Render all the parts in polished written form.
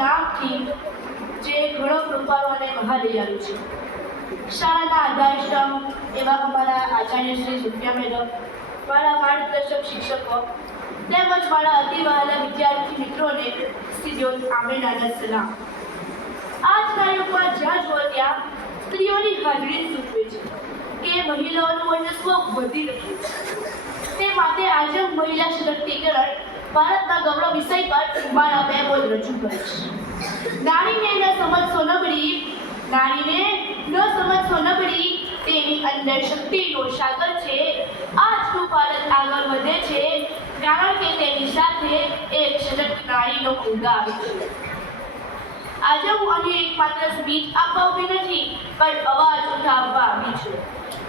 નામથી જે ઘણો કૃપાળુ અને મહાદયાળુ છે. શાળાના આધારસ્તંભ એવા અમારા આચાર્ય શ્રી સુપ્રિયા મેડમ, મારા માર્ગદર્શક શિક્ષકો તેમજ મારા અતિ વહાલા વિદ્યાર્થી મિત્રોને સીધ્યોત આમેનાના સલામ. આજના યુગમાં જ્યાં જુઓ ત્યાં સ્ત્રીઓની હાજરી સૂચવે છે કે મહિલાઓનું વર્ચસ્વ વધી રહ્યું છે. તે માટે આજે મહિલા સશક્તિકરણ ભારતના ગૌરવ વિષય પર મારા બે બોલ રજૂ કરીશ. નારીને ન સમજશો નબળી, નારીને ન સમજશો નબળી, તેની અંદર શક્તિનો સાગર છે. આજનું ભારત આગળ વધે છે કારણ કે તેની સાથે એક સશક્ત નારીનો ઉદય આવે છે. આજે હું અહીં એકમાત્ર સ્પીચ આપવા ઊભી નથી, પણ અવાજ ઉઠાવવા આવી છું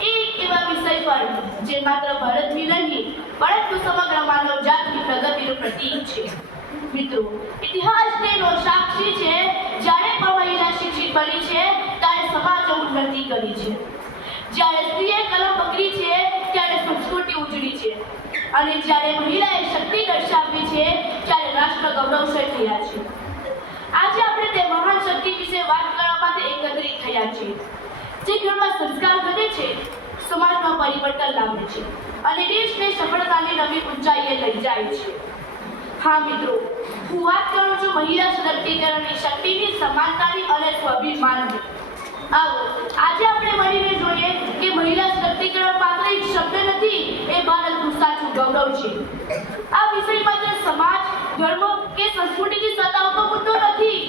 એક એવા વિષય પર જે માત્ર ભારતની નહીં પરંતુ સમગ્ર માનવજાતની પ્રગતિનું પ્રતીક છે. મિત્રો, ઇતિહાસ તેનો સાક્ષી છે. જ્યારે પણ મહિલા શિક્ષિત બની છે ત્યારે સમાજે ઉન્નતિ કરી છે. જ્યારે સ્ત્રીએ કલમ પકડી છે ત્યારે સંસ્કૃતિ ઉજળી છે. અને જ્યારે મહિલાએ શક્તિ દર્શાવી છે ત્યારે રાષ્ટ્ર ગૌરવશાળી થયા છે. આજે આપણે તે મહાન શક્તિ વિશે વાત કરવા માટે એકત્રિત થયા છીએ. જે ઘરમાં સંસ્કાર વધે છે, સમાજમાં પરિવર્તન લાવે છે અને દેશને સફળતાની નવી ઊંચાઈએ લઈ જાય છે. હા મિત્રો, હું વાત કરું છું મહિલા સશક્તિકરણની, શક્તિની, સમાનતાની અને સ્વાભિમાનની. આવો આજે આપણે મળીને જોઈએ કે મહિલા સશક્તિકરણ માત્ર એક શબ્દ નથી, એ ભારતનું સાચું ગૌરવ છે. આ વિષય માત્ર સમાજ, ધર્મ કે સંસ્કૃતિથી સતાવતો મુદ્દો નથી,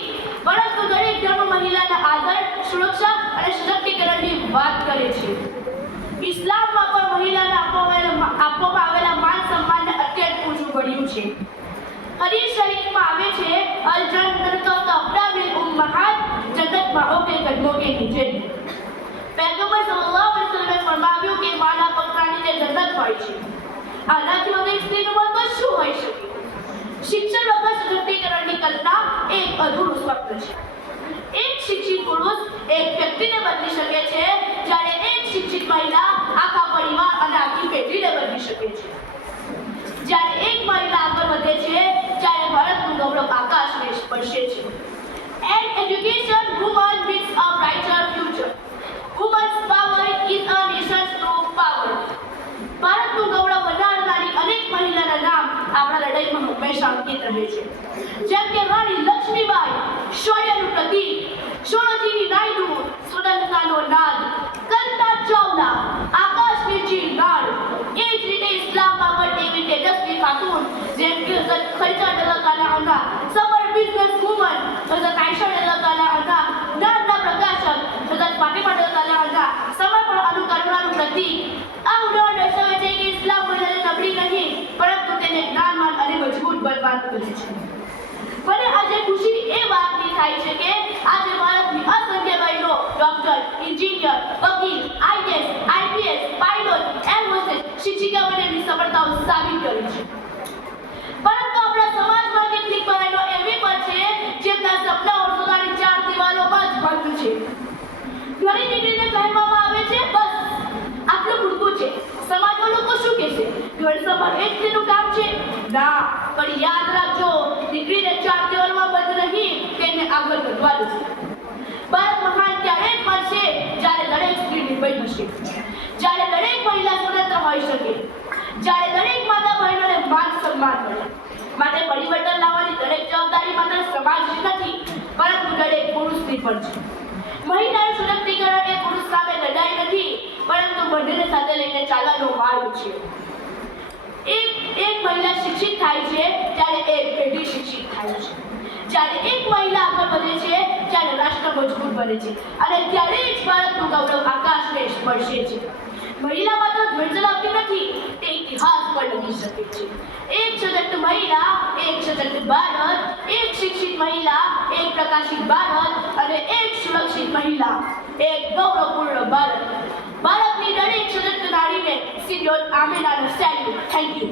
પરંતુ દરેક ધર્મ મહિલાના આદર, સુરક્ષા અને સશક્તિકરણની વાત કરે છે. ઇસ્લામમાં પણ મહિલાને આપવામાં આવેલા માન સન્માનને અત્યંત ઊંચું ગણ્યું છે. હદીસ શરીફમાં આવે છે, અલ જન્નત કબ્રા બિલ ઉમ્મહાત, જન્નત માઓ કે કદમોं के नीचे. पैगंबर सल्लल्लाहु अलैहि वसल्लम ફરમાવ્યું કે માના પગના નીચે જન્નત હોય છે. આનાથી વધુ સ્ત્રીનું મહત્વ શું હોઈ શકે? શિક્ષણ વગર સશક્તિકરણની કલ્પના એક અધૂરું સ્વપ્ન છે. એક શિક્ષિત પુરુષ એક વ્યક્તિને બદલી શકે છે, જ્યારે એક શિક્ષિત મહિલા આખા પરિવાર અને આખી પેઢીને બદલી શકે છે. જ્યારે એક મહિલા આગળ વધે છે ત્યારે ભારતનું ગૌરવ આકાશને સ્પર્શે છે. An education woman brings a brighter future. Women's power is a nation's true power. ભારતનું ગૌરવ વધારનારી અનેક મહિલાના નામ આપણા લડાઈમાં હંમેશા અંકિત રહે છે. જેમ કે રાણી લક્ષ્મીબાઈ, શૌર્યનું પ્રતીક, સરોજિની નાયડુ, સ્વતંત્રતાનો નાદ, કલ્પના ચાવલા, આકાશની ચિરનાળ. એ જ રીતે ઇસ્લામમાં પણ એવી તેજસ્વી ખાતુન જેમ કે ખદીજા રઝિયલ્લાહુ અન્હા, સફળ બિઝનેસ વુમન હઝરત આયશા રઝિયલ્લાહુ અન્હા, જ્ઞાનના પ્રકાશક હઝરત ફાતિમા રઝિયલ્લાહુ અન્હા, સમર્પણ અને કરુણાનું પ્રતીક. આ ઉદાહરણ દર્શાવે છે કે ઇસ્લામ મહિલાને નબળી નહીં પરંતુ તેને જ્ઞાનવાન અને મજબૂત બનવાનું કહે છે. મને આજે ખુશી એ વાતની થાય છે કે આજે ભારતની અસંખ્ય બહેનો ડોક્ટર, એન્જિનિયર, વકીલ, IAS, IPS, pilot, air hostess, શિક્ષિકા બનીને સફળતાઓ સાબિત કરી છે. પરંતુ આપણા સમાજમાં કેટલીક બહેનો એવી પણ છે જેમના સપના વર્ષોની ચાર દિવાલોમાં જ બંધ છે. ઘણી દીકરીને કહેવામાં આવે છે, બસ આટલું પૂરતું છે. સમાજમાં લોકો શું કહેશે? ઘર સંભાળ એ જ તેનું કામ છે? ના, પણ યાદ રાખજો, દીકરીને ચાર દિવાલોમાં બંધ નહીં, તેને આગળ વધવા દો. ભારત મહાન ત્યારે જ બનશે જ્યારે દરેક સ્ત્રી નિર્ભય હશે, જ્યારે દરેક મહિલા સ્વતંત્ર હોઈ શકે, જ્યારે દરેક માતા બહેનોને માન સન્માન મળે. માટે પરિવર્તન લાવવાની દરેક જવાબદારી માત્ર સમાજની નથી, પરંતુ દરેક પુરુષની પણ છે. મહિલાનું સશક્તિકરણ એ પુરુષ સામે લડાઈ નથી, પરંતુ બંનેને સાથે લઈને ચાલવાનો માર્ગ છે. એક મહિલા શિક્ષિત થાય છે ત્યારે એક પેઢી શિક્ષિત થાય છે. જ્યારે એક મહિલા આગળ વધે છે ત્યારે રાષ્ટ્ર મજબૂત બને છે અને ત્યારે જ ભારતનું ગૌરવ આકાશને સ્પર્શે છે. મહિલા માત્ર ધ્વજ ચલાવતી નથી, તે ઇતિહાસ પણ લખી શકે છે. એક સશક્ત મહિલા, એક સશક્ત ભારત, એક શિક્ષિત મહિલા, એક પ્રકાશિત ભારત અને એક સુરક્ષિત મહિલા, એક ગૌરવપૂર્ણ ભારત. ભારતની દરેક સશક્ત નારીને સીધ્યોત આમેનાનો સેલ્યુટ. Thank you.